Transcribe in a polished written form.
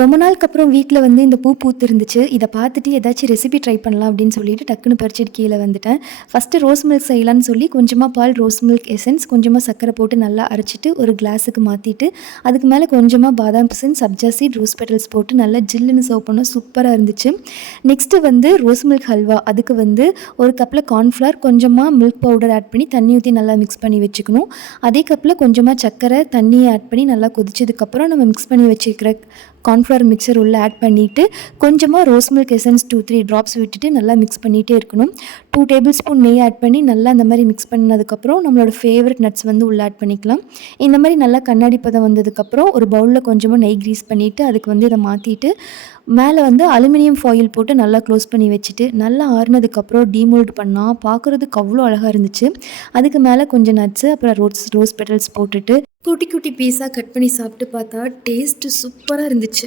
ரொம்ப நாளுக்கு அப்புறம் வீட்ல வந்து இந்த பூ பூத்திருந்துச்சு. இத பார்த்துட்டு ஏதாச்சும் ரெசிபி ட்ரை பண்ணலாம் அப்படின்னு சொல்லிட்டு டக்குனு பறிச்சுட்டு கீழ வந்துட்டேன். ஃபர்ஸ்ட்டு ரோஸ் மில்க் செய்யலான்னு சொல்லி கொஞ்சமா பால், ரோஸ் மில்க் எசன்ஸ், கொஞ்சமா சர்க்கரை போட்டு நல்லா அரைச்சுட்டு ஒரு கிளாஸுக்கு மாத்திட்டு, அதுக்கு மேல கொஞ்சமா பாதாம் பிசின், சப்ஜா சீட், ரோஸ் பெட்டல்ஸ் போட்டு நல்லா ஜில்லுன்னு சர்வ் பண்ணோம். சூப்பரா இருந்துச்சு. நெக்ஸ்ட்டு வந்து ரோஸ் மில்க் ஹல்வா. அதுக்கு வந்து ஒரு கப்ல கார்ன்ஃப்ளவர், கொஞ்சமா மில்க் பவுடர் ஆட் பண்ணி தண்ணி ஊத்தி நல்லா மிக்ஸ் பண்ணி வச்சுக்கணும். அதே கப்ல கொஞ்சமா சர்க்கரை, தண்ணிய ஆட் பண்ணி நல்லா கொதிச்சதுக்கப்புறம் நம்ம மிக்ஸ் பண்ணி வச்சிருக்கிற கார்ன்ஃப்ளவர் மிக்சர் உள்ள ஆட் பண்ணிட்டு, கொஞ்சமா ரோஸ் மில்க் எசன்ஸ் 2, 3 ட்ராப்ஸ் விட்டுட்டு நல்லா மிக்ஸ் பண்ணிட்டே இருக்கணும். 2 டேபிள் ஸ்பூன் நெய் ஆட் பண்ணி நல்லா அந்த மாரி மிக்ஸ் பண்ணதுக்கப்புறம், நம்மளோட ஃபேவரட் நட்ஸ் வந்து உள்ள ஆட் பண்ணிக்கலாம். இந்த மாரி நல்லா கண்ணாடி பதம் வந்ததுக்கப்புறம், ஒரு பவுல்ல கொஞ்சமா நெய் கிரீஸ் பண்ணிட்டு, அதுக்கு வந்து இத மாத்திட்டு, மேல வந்து அலுமினியம் ஃபாயில் போட்டு நல்லா க்ளோஸ் பண்ணி வச்சுட்டு, நல்லா ஆறுனதுக்கப்புறம் டீமோல்ட் பண்ணா பார்க்குறதுக்கு அவ்ளோ அழகா இருந்துச்சு. அதுக்கு மேல கொஞ்சம் நட்ஸு, அப்புறம் ரோஸ் ரோஸ் பெட்டல்ஸ் போட்டுட்டு, குட்டி குட்டி பீஸா கட் பண்ணி சாப்பிட்டு பார்த்தா டேஸ்ட்டு சூப்பரா இருந்துச்சு.